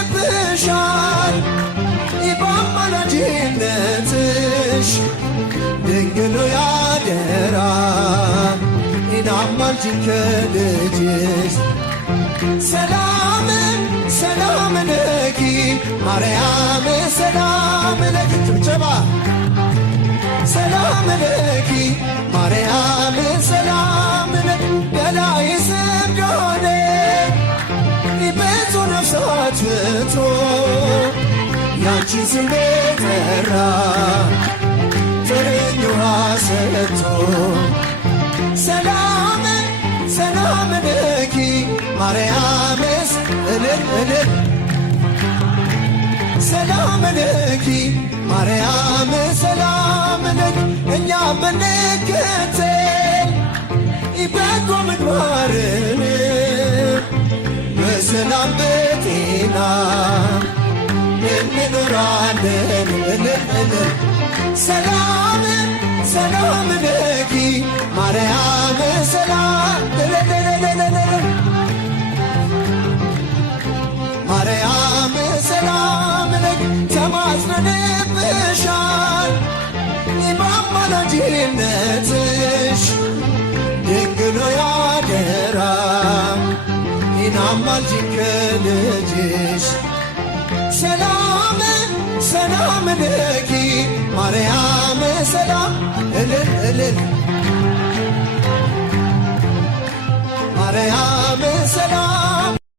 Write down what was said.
ተማጽነንብሻል በአማላጅነትሽ ድንግል ሆይ አደራ አማልጅን ከልጅሽ ሰላም ሰላም ለኪ ማርያም ሰላም ለኪ ጭብጨባ ሰላም ለኪ ማርያም ሰላም ለኪ ገላይ ስምዶኔ ብዙ ነፍሳት ፍቶ ያንቺን ስም ጠራ ጥርኝ ውሃ ሰጥቶ ሰላም ሰላም ለኪ ማርያምስ እልል እልል ሰላም ለኪ ማርያም ሰላም ለኪ እኛ ብንከተል በጎ ምግባርን በሰላም በጤና እንኖራለን እልል እልል ሰላም ሰላም ለኪ ማርያም ሰላም ማርያም ሰላም ለኪ ተማጽነንብሻል በአማላጅነትሽ ድንግል ሆይ አደራ አማልጅን ከልጅሽ ሰላም ሰላም ለኪ ማርያም ሰላም እልል እልል ማርያም ሰላም